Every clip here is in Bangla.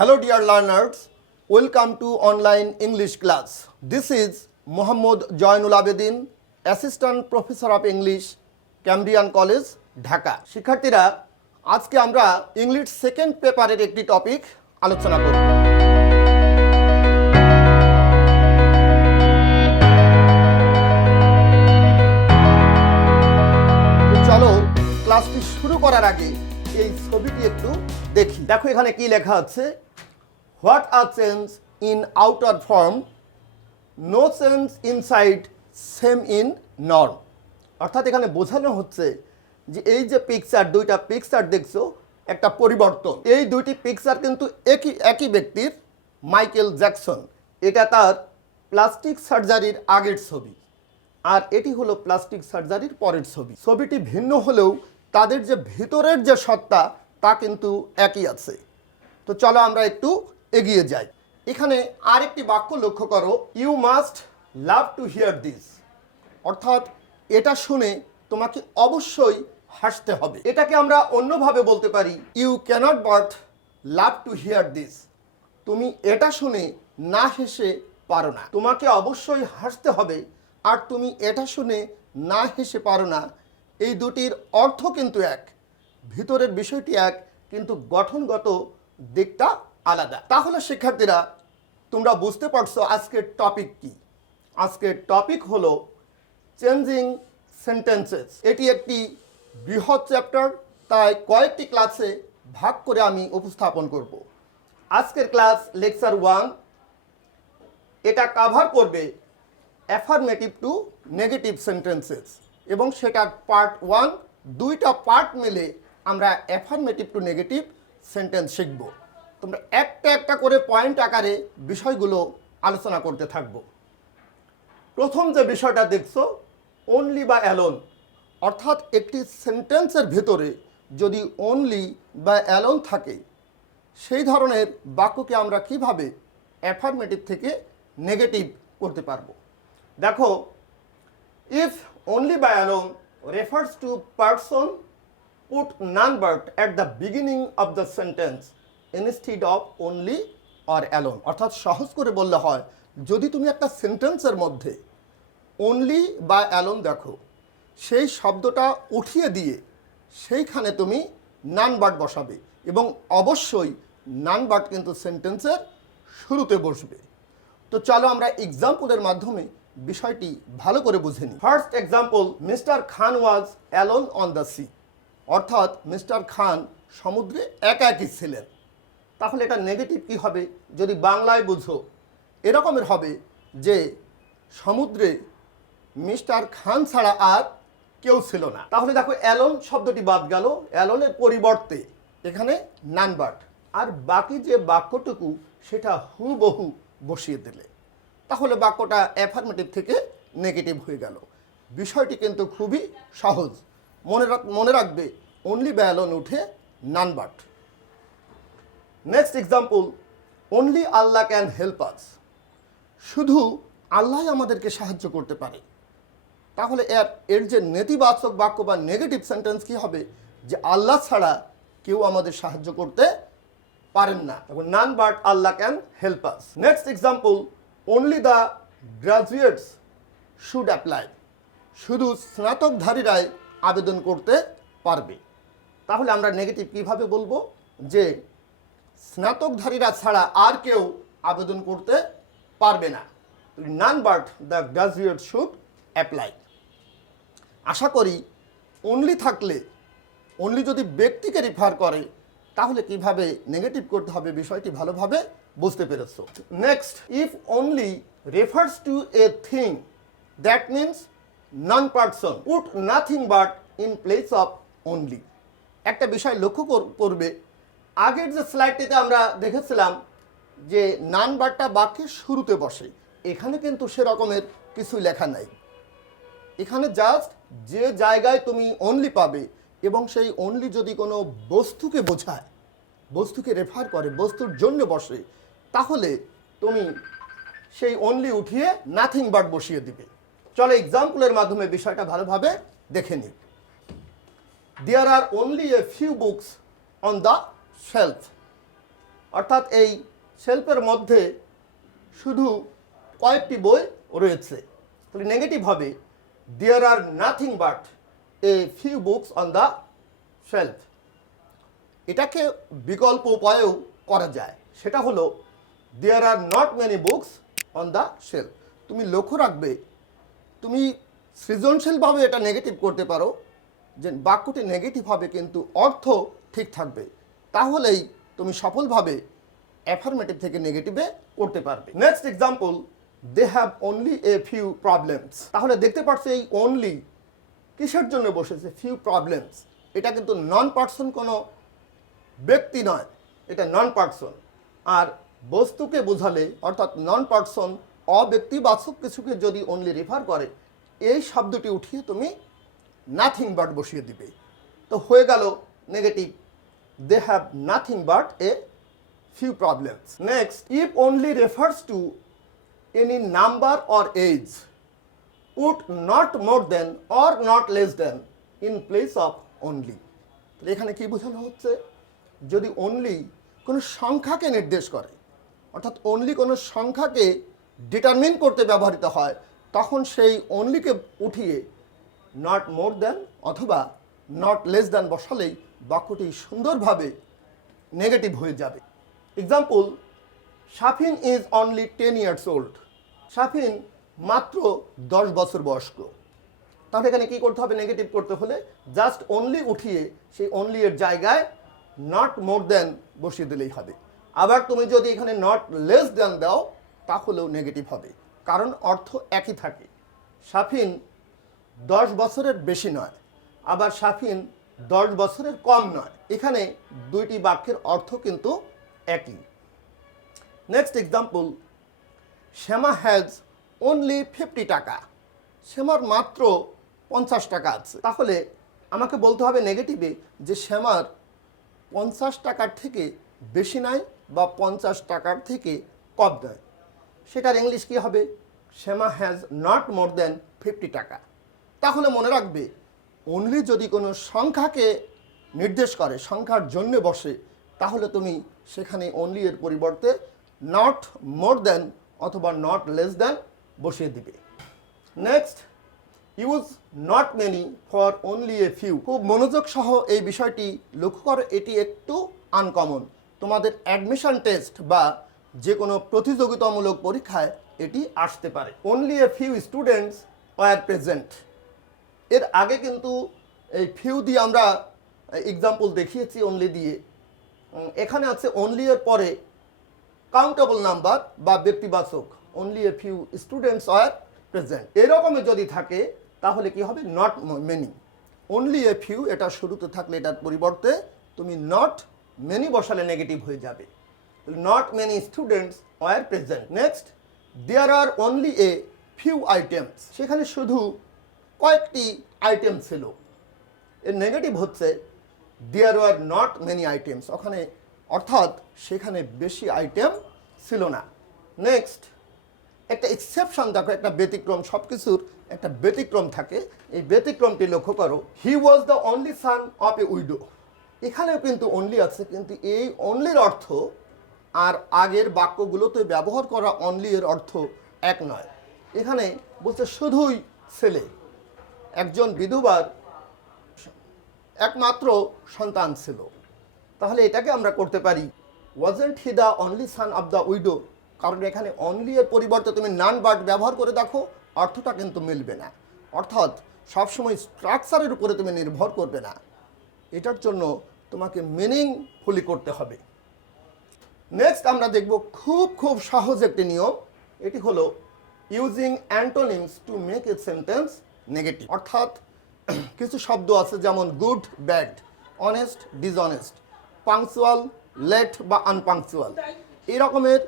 Hello dear learners, welcome to online English class. This is Mohammad Joinul Abedin, Assistant Professor of English, Cambrian College, Dhaka. শিক্ষার্থীরা আজকে আমরা ইংলিশ সেকেন্ড পেপারের একটি টপিক আলোচনা করব। চলো ক্লাসটি শুরু করার আগে এই ছবিটি একটু দেখি। দেখো এখানে কি লেখা আছে, what are change in outer form, no change inside, same in norm. অর্থাৎ এখানে বোঝানো হচ্ছে যে এই যে দুইটা পিকচার দেখছো, একটা পরিবর্তন। এই দুইটি পিকচার কিন্তু একই ব্যক্তির, মাইকেল জ্যাকসন। এটা তার প্লাস্টিক সার্জারির আগের ছবি, আর এটি হলো প্লাস্টিক সার্জারির পরের ছবি। ছবিটি ভিন্ন হলেও তাদের যে ভিতরের যে সত্তা তা কিন্তু একই আছে। তো চলো আমরা একটু এগিয়ে যাই। এখানে আরেকটি বাক্য লক্ষ্য করো, you must love to hear this. অর্থাৎ এটা শুনে তোমাকে অবশ্যই হাসতে হবে। এটাকে আমরা অন্যভাবে বলতে পারি, you cannot but love to hear this. তুমি এটা শুনে না হেসে পারো না। তোমাকে অবশ্যই হাসতে হবে, আর তুমি এটা শুনে না হেসে পারো না। এই দুটির অর্থ কিন্তু এক, ভিতরের বিষয়টি এক, কিন্তু গঠনগত দিকটা আলাদা। তাহলে শিক্ষার্থীরা তোমরা বুঝতে পারছো আজকের টপিক কি। আজকের টপিক হলো চেঞ্জিং সেন্টেন্সেস। এটি একটি বৃহৎ চ্যাপ্টার, তাই কয়েকটি ক্লাসে ভাগ করে আমি উপস্থাপন করব। আজকের ক্লাস লেকচার 1, এটা কভার করবে অ্যাফার্মেটিভ টু নেগেটিভ সেন্টেন্সেস, এবং সেটার পার্ট 1, দুইটা পার্ট মিলে আমরা অ্যাফার্মেটিভ টু নেগেটিভ সেন্টেন্স শিখব। তোমরা একটা একটা করে পয়েন্ট আকারে বিষয়গুলো আলোচনা করতে থাকব। প্রথম যে বিষয়টা দেখছো, অনলি বা অ্যালোন। অর্থাৎ একটি সেন্টেন্সের ভেতরে যদি অনলি বা অ্যালোন থাকে, সেই ধরনের বাক্যকে আমরা কিভাবে অ্যাফার্মেটিভ থেকে নেগেটিভ করতে পারবো। দেখো, ইফ অনলি বা alone refers to person, put non-verb at the beginning of the sentence instead of only or alone. অর্থাৎ সহজ করে বললে হয়, যদি তুমি একটা সেন্টেন্সের মধ্যে অনলি বা অ্যালোন দেখো, সেই শব্দটা উঠিয়ে দিয়ে সেইখানে তুমি non-verb বসাবে, এবং অবশ্যই non-verb কিন্তু সেন্টেন্সের শুরুতে বসবে। তো চলো আমরা এক্সাম্পলের মাধ্যমে বিষয়টি ভালো করে বুঝে নিই। First example, mister Khan was alone on the sea. অর্থাৎ মিস্টার খান সমুদ্রে একাকী ছিলেন। তাহলে এটা নেগেটিভ কি হবে যদি বাংলায় বুঝো? এরকমের হবে যে সমুদ্রে মিস্টার খান ছাড়া আর কেউ ছিল না। তাহলে দেখো অ্যালোন শব্দটি বাদ গেল, অ্যালোনের পরিবর্তে এখানে non-verb, আর বাকি যে বাক্যটুকু সেটা হুবহু বসিয়ে দিলে, তাহলে বাক্যটা অ্যাফার্মেটিভ থেকে নেগেটিভ হয়ে গেল। বিষয়টি কিন্তু খুবই সহজ। মনে রাখবে, অনলি বা অ্যালোন উঠে non-verb। Next example, only Allah can help us. শুধু আল্লাহ আমাদেরকে সাহায্য করতে পারে। তাহলে এর যে নেতিবাচক বাক্য বা নেগেটিভ সেন্টেন্স কি হবে, যে আল্লাহ ছাড়া কেউ আমাদের সাহায্য করতে পারেন না। non-verb Allah can help us. Next example, only the graduates should apply. শুধু স্নাতকধারীরাই আবেদন করতে পারবে। তাহলে আমরা নেগেটিভ কিভাবে বলবো, যে স্নাতকধারীরা ছাড়া আর কেউ আবেদন করতে পারবে না। non-verb the graduate should apply. আশা করি অনলি থাকলে, অনলি যদি ব্যক্তিকে রিফার করে, তাহলে কিভাবে নেগেটিভ করতে হবে বিষয়টি ভালোভাবে বুঝতে পেরেছো। Next, if only refers to a thing, that means non person, put nothing but in place of only. একটা বিষয় লক্ষ্য করবে, আগের যে স্লাইডটিতে আমরা দেখেছিলাম যে non-verbটা বাক্যের শুরুতে বসে, এখানে কিন্তু সেরকমের কিছু লেখা নাই। এখানে জাস্ট যে জায়গায় তুমি অনলি পাবে, এবং সেই অনলি যদি কোনো বস্তুকে বোঝায়, বস্তুকে রেফার করে, বস্তুর জন্য বসে, তাহলে তুমি সেই অনলি উঠিয়ে নাথিং বাট বসিয়ে দিবে। চলো এক্সাম্পলের মাধ্যমে বিষয়টা ভালোভাবে দেখে নিই। There are only a few books on the shelf. অর্থাৎ এই শেলফের মধ্যে শুধু কয়েকটি বই রয়েছে। তাহলে নেগেটিভ হবে there are nothing but a few books on the shelf. এটাকে বিকল্প উপায়েও করা যায়, সেটা হলো there are not many books on the shelf. তুমি লক্ষ্য রাখবে, তুমি সৃজনশীলভাবে এটা নেগেটিভ করতে পারো, যে বাক্যটি নেগেটিভ হবে কিন্তু অর্থ ঠিক থাকবে, তাহলেই তুমি সফলভাবে অ্যাফার্মেটিভ থেকে নেগেটিভে করতে পারবে। Next example, they have only a few problems. তাহলে দেখতে পাচ্ছ এই অনলি কিসের জন্য বসেছে? Few problems. এটা কিন্তু নন পার্সন কোনো ব্যক্তি নয়, এটা নন পার্সন। আর বস্তুকে বোঝালে অর্থাৎ নন পার্সন অব্যক্তিবাচক কিছুকে যদি অনলি রেফার করে, এই শব্দটি উঠিয়ে তুমি নাথিং বাট বসিয়ে দিবে, তো হয়ে গেল negative. They have nothing but a few problems. Next, if only refers to any number or age, put not more than or not less than in place of only. এখানে কি বোঝানো হচ্ছে? যদি অনলি কোনো সংখ্যাকে নির্দেশ করে, অর্থাৎ অনলি কোনো সংখ্যাকে ডিটারমিন করতে ব্যবহৃত হয়, তখন সেই অনলিকে উঠিয়ে নট মোর দ্যান অথবা নট লেস দ্যান বসালেই বাক্যটি সুন্দরভাবে নেগেটিভ হয়ে যাবে। Example, Shafin is only 10 years old. Shafin মাত্র 10 বছর বয়স্ক। তাহলে এখানে কি করতে হবে? নেগেটিভ করতে হলে জাস্ট অনলি উঠিয়ে সেই অনলি এর জায়গায় নট মোর দ্যান বসিয়ে দিলেই হবে। আবার তুমি যদি এখানে নট লেস দ্যান দাও তাহলেও নেগেটিভ হবে, কারণ অর্থ একই থাকে। শাফিন 10 বছরের বেশি নয়, আবার শাফিন 10 বছরের কম নয়। এখানে দুইটি বাক্যের অর্থ কিন্তু একই। Next example, Shyama has only 50 টাকা। শ্যামার মাত্র 50 টাকা আছে। তাহলে আমাকে বলতে হবে নেগেটিভে যে শ্যামার 50 টাকার থেকে বেশি নয় বা 50 টাকার থেকে কম নয়। সেটার ইংলিশ কী হবে? শ্যামা হ্যাজ নট মোর দ্যান 50 টাকা। তাহলে মনে রাখবে, অনলি যদি কোনো সংখ্যাকে নির্দেশ করে, সংখ্যার জন্য বসে, তাহলে তুমি সেখানে অনলি এর পরিবর্তে নট মোর দ্যান অথবা নট লেস দ্যান বসিয়ে দিবে। Next, use not many for only a few. খুব মনোযোগ সহ এই বিষয়টি লক্ষ্য করো, এটি একটু আনকমন। তোমাদের অ্যাডমিশন টেস্ট বা যে কোনো প্রতিযোগিতামূলক পরীক্ষায় এটি আসতে পারে। Only a few students were present. এর আগে কিন্তু এই ফিউ দিয়ে আমরা এক্সাম্পল দেখিয়েছি অনলি দিয়ে। এখানে আছে অনলি এর পরে কাউন্টেবল নাম্বার বা ব্যক্তিবাচক, only a few students are present. এরকমই যদি থাকে তাহলে কি হবে? Not many. Only a few এটা শুরুতে থাকলে এটার পরিবর্তে তুমি নট মেনি বসালে নেগেটিভ হয়ে যাবে। Not many students are present. Next, there are only a few items. সেখানে শুধু কয়েকটি আইটেম ছিল। এর নেগেটিভ হচ্ছে there are not many items. ওখানে অর্থাৎ সেখানে বেশি আইটেম ছিল না। নেক্সট, একটা এক্সেপশন দেখো, একটা ব্যতিক্রম। সব কিছুর একটা ব্যতিক্রম থাকে, এই ব্যতিক্রমটি লক্ষ্য করো। He was the only son of a widow. এখানেও কিন্তু অনলি আছে, কিন্তু এই অনলির অর্থ আর আগের বাক্যগুলোতে ব্যবহার করা অনলি এর অর্থ এক নয়। এখানে বলছে শুধুই ছেলে, একজন বিধবার একমাত্র সন্তান ছিল। তাহলে এটাকে আমরা করতে পারি wasn't he the only son of the widow. কারণ এখানে অনলি এর পরিবর্তে তুমি নান বার্ড ব্যবহার করে দেখো, অর্থটা কিন্তু মিলবে না। অর্থাৎ সবসময় স্ট্রাকচারের উপরে তুমি নির্ভর করবে না, এটার জন্য তোমাকে মিনিংফুলি করতে হবে। নেক্সট আমরা দেখব খুব সহজ একটি নিয়ম। এটি হলো using antonyms to make a sentence negative. অর্থাৎ কিছু শব্দ আছে যেমন good, bad, honest, dishonest, punctual, late বা আনপাংচুয়াল। এই রকমের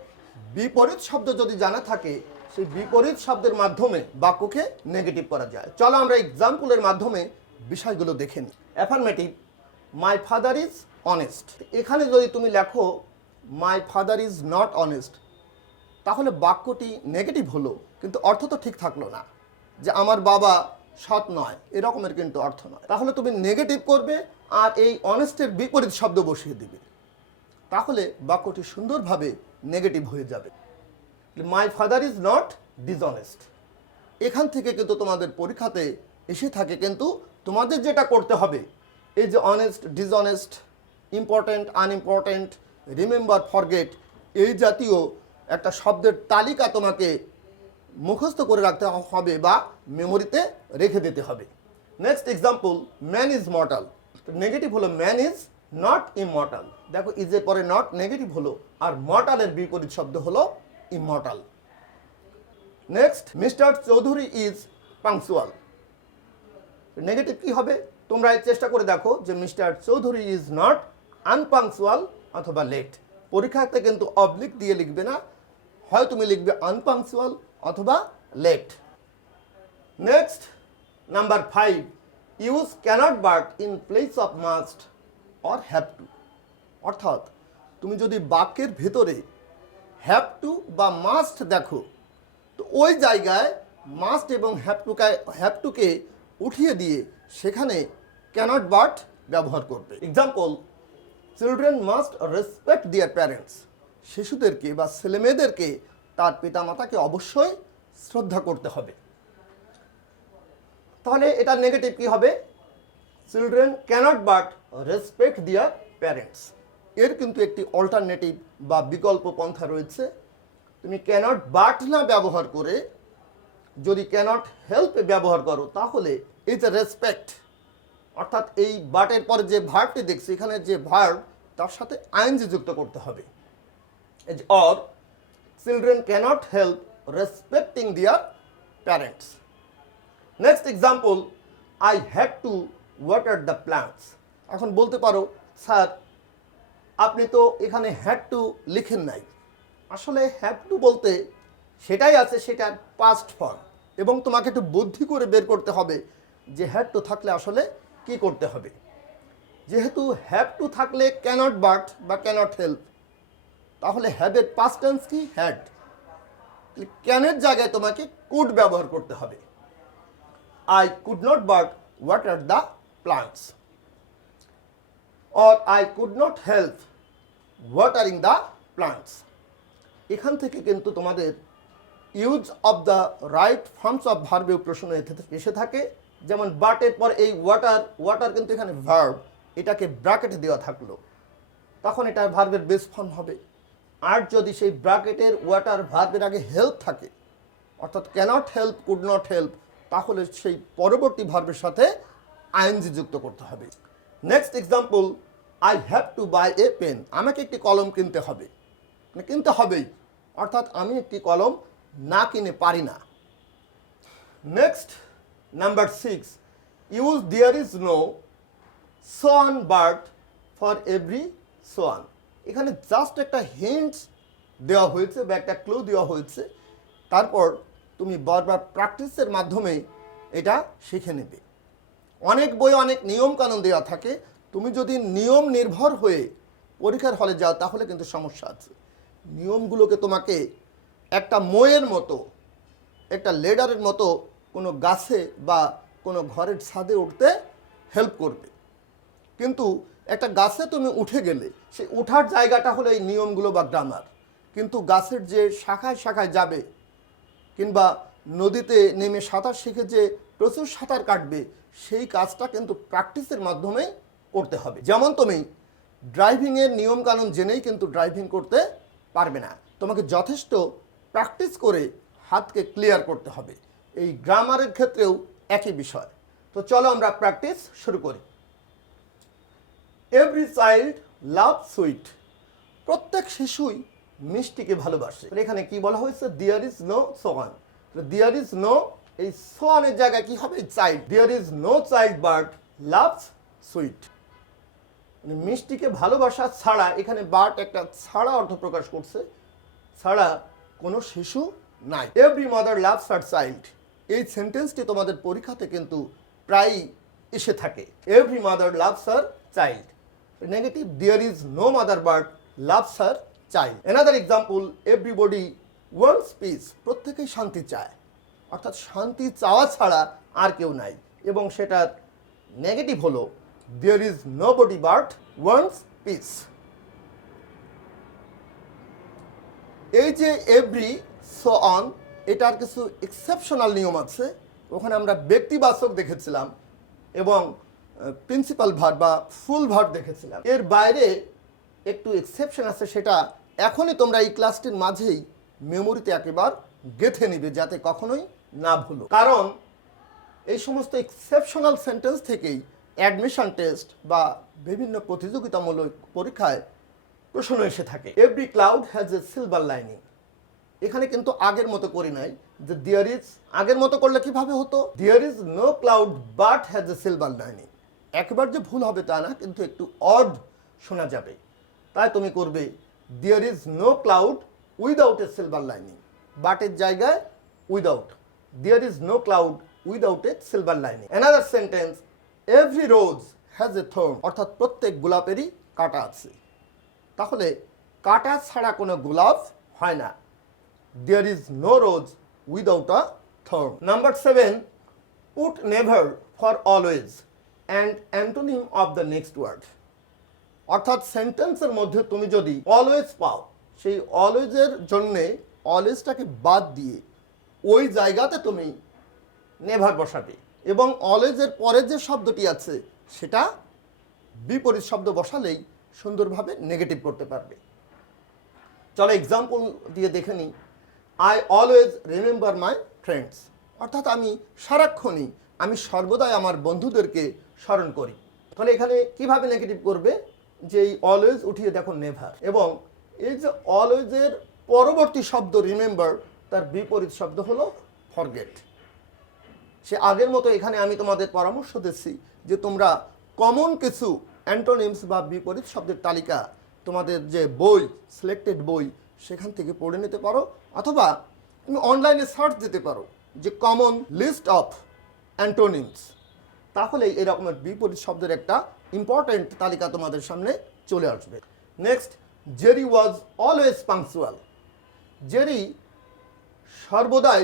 বিপরীত শব্দ যদি জানা থাকে, সেই বিপরীত শব্দের মাধ্যমে বাক্যকে নেগেটিভ করা যায়। চলো আমরা এক্সাম্পলের মাধ্যমে বিষয়গুলো দেখে নিই। Affirmative, my father is honest. এখানে যদি তুমি লেখো my father is not honest, তাহলে বাক্যটি নেগেটিভ হলো, কিন্তু অর্থ তো ঠিক থাকলো না, যে আমার বাবা সৎ নয়, এরকমের কিন্তু অর্থ নয়। তাহলে তুমি নেগেটিভ করবে আর এই অনেস্টের বিপরীত শব্দ বসিয়ে দিবে, তাহলে বাক্যটি সুন্দরভাবে নেগেটিভ হয়ে যাবে। My father is not dishonest, এখান থেকে কিন্তু তোমাদের পরীক্ষাতে এসে থাকে, কিন্তু তোমাদের যেটা করতে হবে এই যে honest, dishonest, important, unimportant, remember, forget, এই জাতীয় একটা শব্দের তালিকা তোমাকে মুখস্থ করে রাখতে হবে বা মেমোরিতে রেখে দিতে হবে। Next example, man is mortal. Negative হলো ম্যান ইজ নট ইমর্টাল। দেখো ইজের পরে নট নেগেটিভ হলো, আর মর্টালের বিপরীত শব্দ হলো immortal. Next, mister Chowdhury is punctual. Negative কি হবে? তোমরা চেষ্টা করে দেখো যে মিস্টার চৌধুরী ইজ নট আনপাংচুয়াল অথবা লেট। পরীক্ষাতে কিন্তু অবলিক দিয়ে লিখবে না, হয় তুমি লিখবে আনপাংচুয়াল অথবা late. Next number 5, use cannot but in place of must or have to. অর্থাৎ তুমি যদি বাক্যের ভেতরে হ্যাভ টু বা মাস্ট দেখো, তো ওই জায়গায় মাস্ট এবং হ্যাভ টুকে উঠিয়ে দিয়ে সেখানে ক্যানট বাট ব্যবহার করবে। এক্সাম্পল, চিলড্রেন মাস্ট রেসপেক্ট দিয়ার প্যারেন্টস। শিশুদেরকে বা ছেলেমেয়েদেরকে তার পিতামাতাকে অবশ্যই শ্রদ্ধা করতে হবে। তাহলে এটা নেগেটিভ কি হবে? চিলড্রেন ক্যানট বাট রেসপেক্ট দিয়ার প্যারেন্টস। এর কিন্তু একটি অল্টারনেটিভ বা বিকল্প পন্থা রয়েছে। তুমি ক্যানট বাট না ব্যবহার করে যদি ক্যানট হেল্প ব্যবহার করো, তাহলে এই যে রেসপেক্ট, অর্থাৎ এই বাটের পরে যে ভার্বটি দেখছি, এখানে যে ভার্ব তার সাথে আইএনজি যুক্ত করতে হবে। এই যে or, children cannot help respecting their parents. Next example, I had to water the plants. এখন বলতে পারো স্যার আপনি তো এখানে হ্যাড টু লিখেন নাই। আসলে হ্যাভ টু বলতে সেটাই আছে, সেটার পাস্ট ফর্ম, এবং তোমাকে একটু বুদ্ধি করে বের করতে হবে যে হ্যাড টু থাকলে আসলে কি করতে হবে। যেহেতু হ্যাভ টু থাকলে ক্যানট বাট বা ক্যানট হেল্প, তাহলে হ্যাভের পাস্ট টেন্স কি? হ্যাড। ক্যানের জায়গায় তোমাকে কুড ব্যবহার করতে হবে। I could not but water the plants, or I could not help watering the plants. এখান থেকে কিন্তু তোমাদের use of the right forms of ভার্বেও প্রশ্ন এসে থাকে। যেমন বাটের পর এই ওয়াটার কিন্তু এখানে ভার্ব, এটাকে ব্র্যাকেটে দেওয়া থাকলো, তখন এটা ভার্বের বেস ফর্ম হবে। আর যদি সেই ব্র্যাকেটের ওয়াটার ভার্বের আগে হেল্প থাকে, অর্থাৎ cannot help, could not help, তাহলে সেই পরবর্তী ভার্বের সাথে আইএনজি যুক্ত করতে হবে। Next example, I have to buy a pen. আমাকে একটি কলম কিনতে হবে, মানে কিনতে হবেই, অর্থাৎ আমি একটি কলম না কিনে পারি না। Next number 6, use there is no so on but for every so on. এখানে জাস্ট একটা হিন্টস দেওয়া হয়েছে বা একটা ক্লু দেওয়া হয়েছে, তারপর তুমি বারবার প্র্যাকটিসের মাধ্যমে এটা শিখে নেবে। অনেক বই অনেক নিয়ম কানুন দেওয়া থাকে, তুমি যদি নিয়ম নির্ভর হয়ে পরীক্ষার হলে যাও তাহলে কিন্তু সমস্যা আছে। নিয়মগুলোকে তোমাকে একটা মইয়ের মতো, একটা লেডারের মতো কোনো গাছে বা কোনো ঘরের ছাদে উঠতে হেল্প করবে। কিন্তু একটা গাছে তুমি উঠে গেলে সেই ওঠার জায়গাটা হলো এই নিয়মগুলো বা গ্রামার, কিন্তু গাছের যে শাখায় শাখায় যাবে কিংবা নদীতে নেমে সাঁতার শিখে যে প্রচুর সাঁতার কাটবে, সেই কাজটা কিন্তু প্র্যাকটিসের মাধ্যমে করতে হবে। যেমন তুমি ড্রাইভিংয়ের নিয়মকানুন জেনেই কিন্তু ড্রাইভিং করতে পারবে না, তোমাকে যথেষ্ট প্র্যাকটিস করে হাতকে ক্লিয়ার করতে হবে। এই গ্রামারের ক্ষেত্রেও একই বিষয়। তো চলো আমরা প্র্যাকটিস শুরু করি। Every child love sweet. প্রত্যেক শিশুই মিষ্টিকে ভালোবাসে। এখানে কি বলা হয়েছে? There is no so on. There is no, এই সো অনের জায়গায় কি হবে? Child. There is no child but loves sweet. মানে মিষ্টিকে ভালোবাসা ছাড়া, এখানে বাট একটা ছাড়া অর্থ প্রকাশ করছে, ছাড়া কোনো শিশু নাই। Every mother loves her child, এই সেন্টেন্সটি তোমাদের পরীক্ষাতে কিন্তু প্রায়ই এসে থাকে। Every mother loves her child. Negative, there is no mother but loves her child. Another example, everybody wants peace. প্রত্যেকেই শান্তি চায়, অর্থাৎ শান্তি চাওয়া ছাড়া আর কেউ নাই, এবং সেটার নেগেটিভ হলো there is nobody but wants peace. এই যে এভরি, সো অন, এটার কিছু এক্সেপশনাল নিয়ম আছে। ওখানে আমরা ব্যক্তিবাচক দেখেছিলাম এবং প্রিন্সিপাল ভার্ব বা ফুল ভার্ব দেখেছিলাম। এর বাইরে একটু এক্সেপশন আছে, সেটা এখনই তোমরা এই ক্লাসটির মাঝেই মেমোরিতে একেবারে গেঁথে নিবে, যাতে কখনোই না ভুলো। কারণ এই সমস্ত এক্সেপশনাল সেন্টেন্স থেকেই অ্যাডমিশন টেস্ট বা বিভিন্ন প্রতিযোগিতামূলক পরীক্ষায় প্রশ্ন এসে থাকে। Every cloud has a silver lining. এখানে কিন্তু আগের মতো করি নাই যে দেয়ার ইজ, আগের মতো করলে কিভাবে হতো, there is no cloud but has a silver lining. একবার যে ভুল হবে তা না, কিন্তু একটু অড শোনা যাবে। তাই তুমি করবে there is no cloud without a silver lining. বাটের জায়গায় without, there is no cloud without a silver lining. Another sentence, every rose has a thorn, অর্থাৎ প্রত্যেক গোলাপেরই কাঁটা আছে। তাহলে কাঁটা ছাড়া কোনো গোলাপ হয় না। There is no rose without a thorn. Number 7, put never for always and antonym of the next word. অর্থাৎ সেন্টেন্সের মধ্যে তুমি যদি অলওয়েজ পাও, সেই অলওয়েজের জন্যে অলওয়েজটাকে বাদ দিয়ে ওই জায়গাতে তুমি নেভার বসাবে এবং অলওয়েজের পরে যে শব্দটি আছে সেটা বিপরীত শব্দ বসালেই সুন্দরভাবে নেগেটিভ করতে পারবে। চলো এক্সাম্পল দিয়ে দেখে নিই। I always remember my friends, অর্থাৎ আমি সারাক্ষণই, আমি সর্বদাই আমার বন্ধুদেরকে স্মরণ করি। তাহলে এখানে কিভাবে নেগেটিভ করবে, যে এই অলওয়েজ উঠিয়ে দেখো নেভার, এবং এই যে অলওয়েজের পরবর্তী শব্দ রিমেম্বার, তার বিপরীত শব্দ হলো ফরগেট। সে আগের মতো এখানে আমি তোমাদের পরামর্শ দিচ্ছি যে তোমরা কমন কিছু অ্যান্টোনিমস বা বিপরীত শব্দের তালিকা তোমাদের যে বই, সিলেক্টেড বই, সেখান থেকে পড়ে নিতে পারো, অথবা তুমি অনলাইনে সার্চ দিতে পারো যে কমন লিস্ট অফ অ্যান্টোনিমস। তাহলে এরকমের বিপরীত শব্দের একটা ইম্পর্ট্যান্ট তালিকা তোমাদের সামনে চলে আসবে। Next, Jerry was always punctual. Jerry সর্বদাই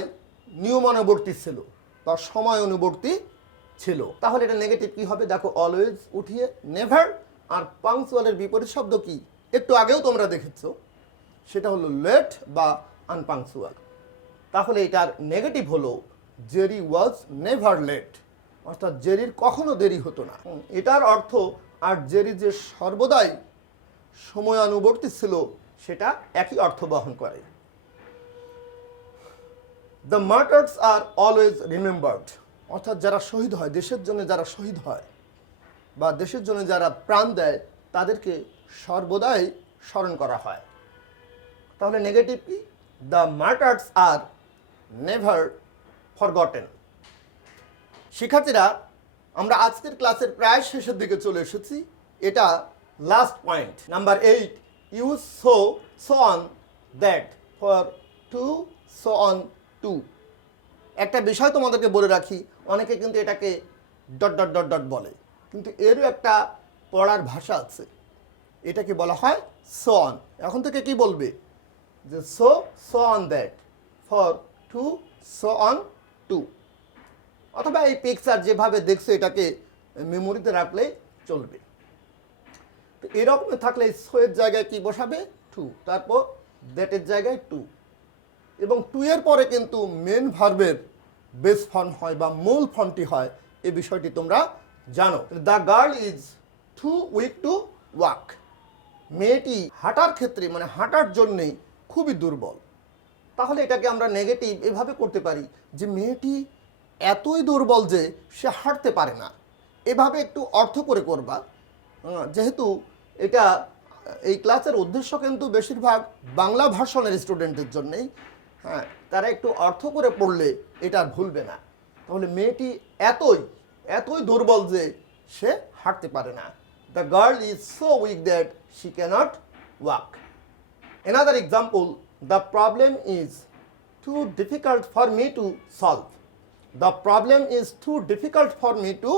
নিয়মানুবর্তী ছিল বা সময় অনুবর্তী ছিল। তাহলে এটা নেগেটিভ কি হবে, দেখো অলওয়েজ উঠিয়ে নেভার, আর পাংচুয়ালের বিপরীত শব্দ কি একটু আগেও তোমরা দেখেছো, সেটা হলো লেট বা আনপাংচুয়াল। তাহলে এটার নেগেটিভ হলো জেরি ওয়াজ নেভার লেট, অর্থাৎ জেরির কখনো দেরি হতো না। এটার অর্থ আর জেরি যে সর্বদাই সময়ানুবর্তী ছিল, সেটা একই অর্থ বহন করে। The martyrs are always remembered, অর্থাৎ যারা শহীদ হয়, দেশের জন্য যারা শহীদ হয় বা দেশের জন্য যারা প্রাণ দেয়, তাদেরকে সর্বদাই স্মরণ করা হয়। তাহলে নেগেটিভ কি, the martyrs are never forgotten. শিক্ষার্থীরা, আমরা আজকের ক্লাসের প্রায় শেষের দিকে চলে এসেছি। এটা last point, number 8, use so, so on, that, for, too, so on, to. একটা বিষয় তোমাদেরকে বলে রাখি, অনেকে কিন্তু এটাকে ডট ডট ডট ডট বলে, কিন্তু এরও একটা পড়ার ভাষা আছে, এটাকে বলা হয় সো অন। এখন থেকে কি বলবে, যে so, so on that, for, too, so on, to. অথবা এই পিকচার যেভাবে দেখছো এটাকে মেমোরিতে রাখলে চলবে। তো এরকম থাকলে সো এর জায়গায় কি বসাবে, টু, তারপর দ্যাটের জায়গায় টু, এবং টু এর পরে কিন্তু মেন ভার্বের বেস ফর্ম হয় বা মূল ফর্মটি হয়, এই বিষয়টি তোমরা জানো। The girl is too weak to walk. মেয়েটি হাঁটার ক্ষেত্রে, মানে হাঁটার জন্যেই খুবই দুর্বল। তাহলে এটাকে আমরা নেগেটিভ এভাবে করতে পারি যে মেয়েটি এতই দুর্বল যে সে হাঁটতে পারে না। এভাবে একটু অর্থ করে করবা, যেহেতু এটা এই ক্লাসের উদ্দেশ্য কিন্তু বেশিরভাগ বাংলা ভার্সনের স্টুডেন্টদের জন্যেই। হ্যাঁ, তারা একটু অর্থ করে পড়লে এটা আর ভুলবে না। তাহলে মেয়েটি এতই দুর্বল যে সে হাঁটতে পারে না। The girl is so weak that she cannot walk. Another example, the problem is too difficult for me to solve. The problem is too difficult for me to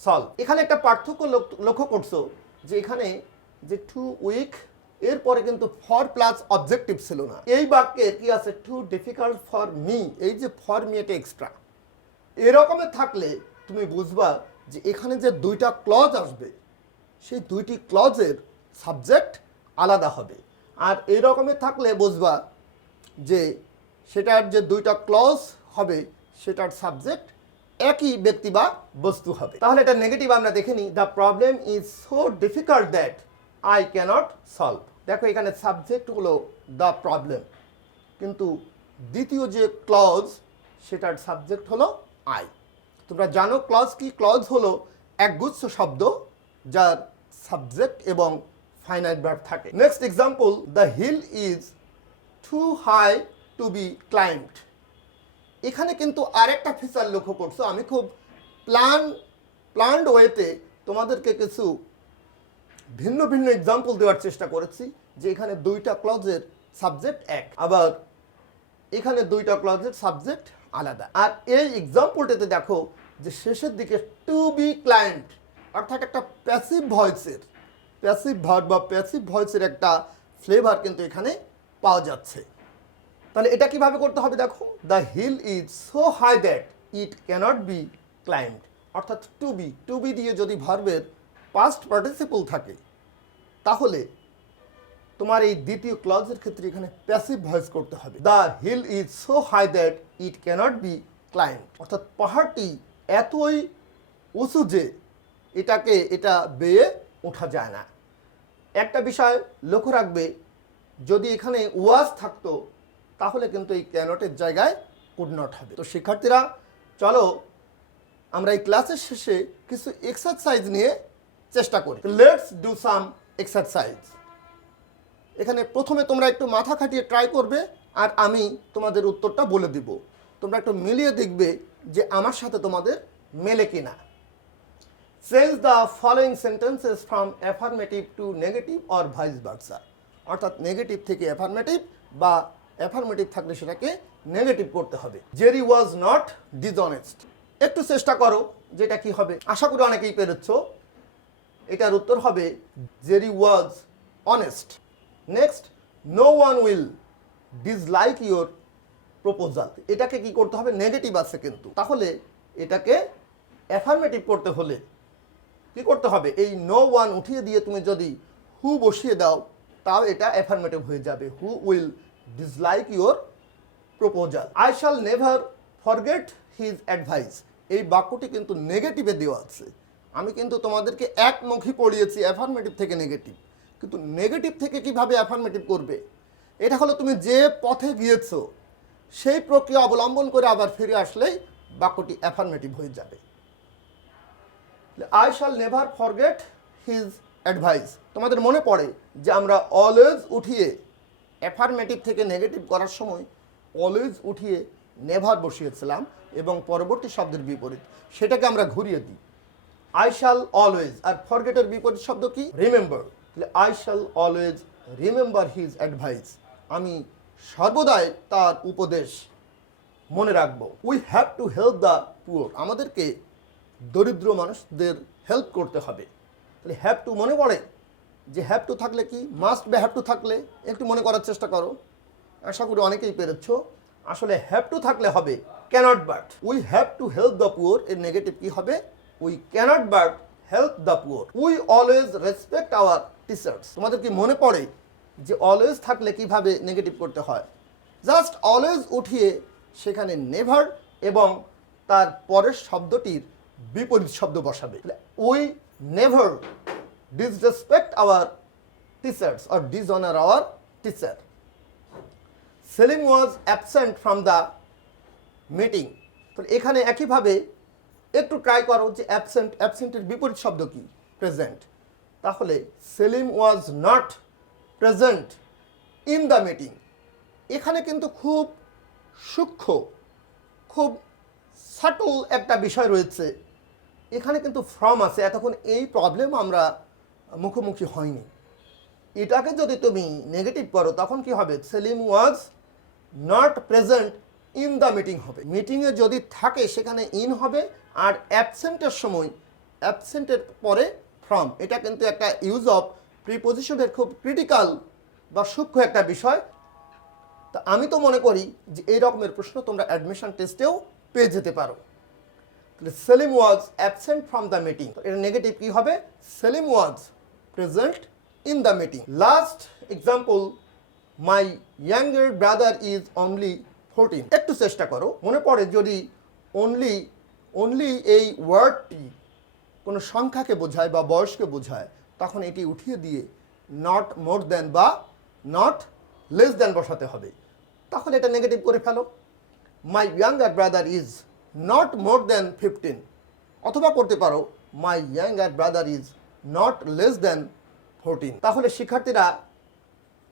solve. এখানে একটা পার্থক্য লক্ষ্য করছো যে এখানে যে টু উইক এরপরে কিন্তু ফর প্লাস অবজেক্টিভ ছিল না। এই বাক্যের কি আছে, টু ডিফিকাল্ট ফর মি, এই যে ফর মি এটা এক্সট্রা। এরকমের থাকলে তুমি বুঝবা যে এখানে যে দুইটা ক্লজ আসবে, সেই দুইটি ক্লজের সাবজেক্ট আলাদা হবে। আর এই রকমের থাকলে বুঝবা যে সেটার যে দুইটা ক্লজ হবে সেটার সাবজেক্ট একই ব্যক্তি বা বস্তু হবে। তাহলে এটা নেগেটিভ আমরা দেখে নিই, the problem is so difficult that I cannot solve. দেখো এখানে সাবজেক্ট হলো দ্য প্রবলেম, কিন্তু দ্বিতীয় যে ক্লজ সেটার সাবজেক্ট হলো আই। তোমরা জানো ক্লজ কি? ক্লজ হলো একগুচ্ছ শব্দ যার সাবজেক্ট এবং ফাইনাইট ভার্ব থাকে। Next example, the hill is too high to be climbed. এখানে কিন্তু আরেকটা ফিচার লক্ষ্য করছো, আমি খুব প্ল্যান্ড ওয়েতে তোমাদেরকে কিছু ভিন্ন ভিন্ন এক্সাম্পল দেওয়ার চেষ্টা করেছি, যে এখানে দুইটা ক্লজের সাবজেক্ট এক, আবার এখানে দুইটা ক্লজের সাবজেক্ট আলাদা। আর এই এক্সাম্পলটাতে দেখো যে শেষের দিকে টু বি ক্লাইম্বড অর্থাৎ একটা প্যাসিভ ভয়েসের ভার্ব বা প্যাসিভ ভয়েসের একটা ফ্লেভার কিন্তু এখানে পাওয়া যাচ্ছে। তাহলে এটা কিভাবে করতে হবে দেখো, the hill is so high that it cannot be climbed, অর্থাৎ টু বি দিয়ে যদি ভার্বের পাস্ট পার্টিসিপল থাকে তাহলে তোমার এই দ্বিতীয় ক্লজের ক্ষেত্রে এখানে প্যাসিভ ভয়েস করতে হবে। The hill is so high that it cannot be climbed, অর্থাৎ পাহাড়টি এতই উঁচু যে এটা বেয়ে ওঠা যায় না। একটা বিষয় লক্ষ্য রাখবে, যদি এখানে ওয়াজ থাকতো তাহলে কিন্তু এই ক্যানটের জায়গায় কুড নট হবে। তো শিক্ষার্থীরা চলো আমরা এই ক্লাসের শেষে কিছু এক্সারসাইজ নিয়ে চেষ্টা করি। Let's do some exercise. এখানে প্রথমে তোমরা একটু মাথা খাটিয়ে ট্রাই করবে আর আমি তোমাদের উত্তরটা বলে দিব। তোমরা একটু মিলিয়ে দেখবে যে আমার সাথে তোমাদের মেলে কিনা। Change the following sentences from affirmative to negative or vice versa, অর্থাৎ নেগেটিভ থেকে অ্যাফার্মেটিভ বা অ্যাফার্মেটিভ থাকলে সেটাকে নেগেটিভ করতে হবে। Jerry was not dishonest. একটু চেষ্টা করো যেটা কি হবে, আশা করি অনেকেই পেরেছ। এটার উত্তর হবে Jerry was honest. Next, no one will dislike your proposal. এটাকে কি করতে হবে? নেগেটিভ আছে কিন্তু, তাহলে এটাকে অ্যাফার্মেটিভ করতে হলে কি করতে হবে? এই নো ওয়ান উঠিয়ে দিয়ে তুমি যদি হু বসিয়ে দাও তাও এটা অ্যাফার্মেটিভ হয়ে যাবে। Who will dislike your proposal. I shall never forget his advice. এই বাক্যটি কিন্তু নেগেটিভে দেওয়া আছে। আমি কিন্তু তোমাদেরকে একমুখী পড়িয়েছি অ্যাফার্মেটিভ থেকে নেগেটিভ, কিন্তু নেগেটিভ থেকে কিভাবে অ্যাফার্মেটিভ করবে? এটা হলো তুমি যে পথে গিয়েছো সেই প্রক্রিয়া অবলম্বন করে আবার ফিরে আসলেই বাক্যটি অ্যাফার্মেটিভ হয়ে যাবে। I shall never forget his advice. তোমাদের মনে পড়ে যে আমরা অলওয়েজ উঠিয়ে অ্যাফার্মেটিভ থেকে নেগেটিভ করার সময় অলওয়েজ উঠিয়ে নেভার বসিয়েছিলাম এবং পরবর্তী শব্দের বিপরীত সেটাকে আমরা ঘুরিয়ে দিই। আই শ্যাল অলওয়েজ, আর ফরগেটের বিপরীত শব্দ কি? Remember. I shall always remember his advice. আমি সর্বদাই তার উপদেশ মনে রাখবো। We have to help the poor. আমাদেরকে দরিদ্র মানুষদের হেল্প করতে হবে। তাহলে হ্যাভ টু মনে পড়ে যে হ্যাভ টু থাকলে কি? মাস্ট বা হ্যাভ টু থাকলে একটু মনে করার চেষ্টা করো, আশা করি অনেকেই পেরেছ। আসলে হ্যাভ টু থাকলে হবে cannot but. We have to help the poor এর নেগেটিভ কি হবে? We cannot but help the poor. We always respect our teachers. তোমাদের কি মনে পড়ে যে অলওয়েজ থাকলে কিভাবে নেগেটিভ করতে হয়? জাস্ট অলওয়েজ উঠিয়ে সেখানে নেভার এবং তার পরের শব্দটির বিপরীত শব্দ বসাবে। We never disrespect our teachers or dishonour our teacher. Selim was absent from the meeting. তো এখানে একইভাবে একটু ট্রাই করো যে অ্যাবসেন্টের বিপরীত শব্দ কি? প্রেজেন্ট। তাহলে Selim was not present in the meeting. এখানে কিন্তু খুব সূক্ষ্ম, খুব সাটল একটা বিষয় রয়েছে। এখানে কিন্তু ফ্রম আছে, এতক্ষণ এই প্রবলেম আমরা মুখোমুখি হয়নি। এটাকে যদি তুমি নেগেটিভ করো তখন কি হবে? Selim was not present in the meeting হবে। মিটিংয়ে যদি থাকে সেখানে ইন হবে, আর অ্যাবসেন্টের সময় অ্যাবসেন্টের পরে ফ্রম। এটা কিন্তু একটা ইউজ অফ প্রিপোজিশনের খুব ক্রিটিক্যাল বা সূক্ষ্ম একটা বিষয়। তা আমি তো মনে করি যে এই রকমের প্রশ্ন তোমরা অ্যাডমিশন টেস্টেও পেয়ে যেতে পারো। Selim was absent from the meeting, এর নেগেটিভ কি হবে? Selim was present in the meeting. Last example, my younger brother is only 14। একটু চেষ্টা করো, মনে পড়ে যদি অনলি এই ওয়ার্ডটি কোনো সংখ্যাকে বোঝায় বা বয়সকে বোঝায়, তখন এটি উঠিয়ে দিয়ে নট মোর দ্যান বা নট লেস দ্যান বসাতে হবে। তাহলে এটা নেগেটিভ করে ফেলো, my younger brother is not more than 15। অথবা করতে পারো my younger brother is not less than 14। তাহলে শিক্ষার্থীরা,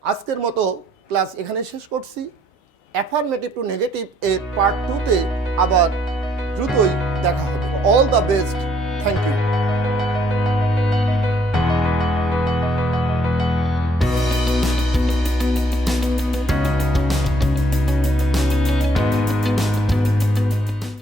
আজকের মতো ক্লাস এখানে শেষ করছি। অ্যাফার্মেটিভ টু নেগেটিভ এর পার্ট 2-তে আবার দ্রুতই দেখা হবে। All the best, thank you.